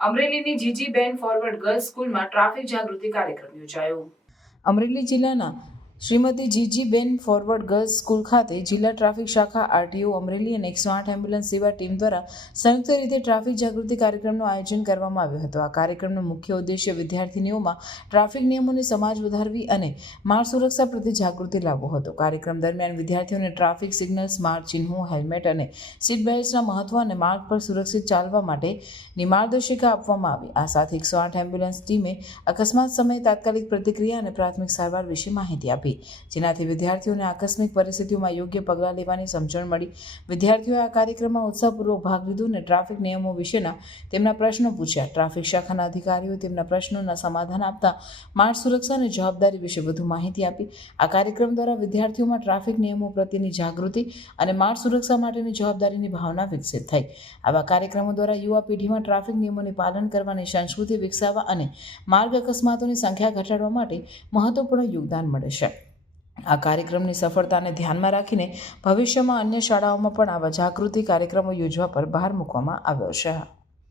અમરેલીની જીજી બેન forward girls સ્કૂલમાં traffic જાગૃતિ કાર્યક્રમ યોજાયો. અમરેલી જિલ્લાના Shrimati Jijiben forward girls school ખાતે જિલ્લા ટ્રાફિક શાખા આરટીઓ, અમરેલી અને એકસો આઠ એમ્બ્યુલન્સ સેવા ટીમ દ્વારા સંયુક્ત રીતે ટ્રાફિક જાગૃતિ કાર્યક્રમનું આયોજન કરવામાં આવ્યું હતું. આ કાર્યક્રમનો મુખ્ય ઉદ્દેશ્ય વિદ્યાર્થીનીઓમાં ટ્રાફિક નિયમોની સમાજ વધારવી અને માર્ગ સુરક્ષા પ્રત્યે જાગૃતિ લાવવો હતો. કાર્યક્રમ દરમિયાન વિદ્યાર્થીઓને ટ્રાફિક સિગ્નલ્સ, માર્ગ ચિહ્નો, હેલ્મેટ અને સીટ બેલ્ટ્સના મહત્વ અને માર્ગ પર સુરક્ષિત ચાલવા માટેની માર્ગદર્શિકા આપવામાં આવી. આ સાથે એકસો આઠ એમ્બ્યુલન્સ ટીમે અકસ્માત સમયે તાત્કાલિક પ્રતિક્રિયા અને પ્રાથમિક સારવાર વિશે માહિતી આપી. જેનાથી વિદ્યાર્થીઓને આકસ્મિક પરિસ્થિતિઓમાં યોગ્ય પગલાં લેવાની સમજણ મળી. વિદ્યાર્થીઓએ આ કાર્યક્રમમાં ઉત્સાહપૂર્વક ભાગ લીધો અને ટ્રાફિક નિયમો વિશેના તેમના પ્રશ્નો પૂછ્યા. ટ્રાફિક શાખાના અધિકારીઓ તેમના પ્રશ્નોના સમાધાન આપતા માર્ગ સુરક્ષા અને જવાબદારી વિશે વધુ માહિતી આપી. આ કાર્યક્રમ દ્વારા વિદ્યાર્થીઓમાં ટ્રાફિક નિયમો પ્રત્યેની જાગૃતિ અને માર્ગ સુરક્ષા માટેની જવાબદારીની ભાવના વિકસિત થઈ. આવા કાર્યક્રમો દ્વારા યુવા પેઢીમાં ટ્રાફિક નિયમોનું પાલન કરવાની સંસ્કૃતિ વિકસાવવા અને માર્ગ અકસ્માતોની સંખ્યા ઘટાડવા માટે મહત્વપૂર્ણ યોગદાન મળે છે. આ કાર્યક્રમની સફળતાને ધ્યાનમાં રાખીને ભવિષ્યમાં અન્ય શાળાઓમાં પણ આવા જાગૃતિ કાર્યક્રમો યોજવા પર ભાર મૂકવામાં આવ્યો છે.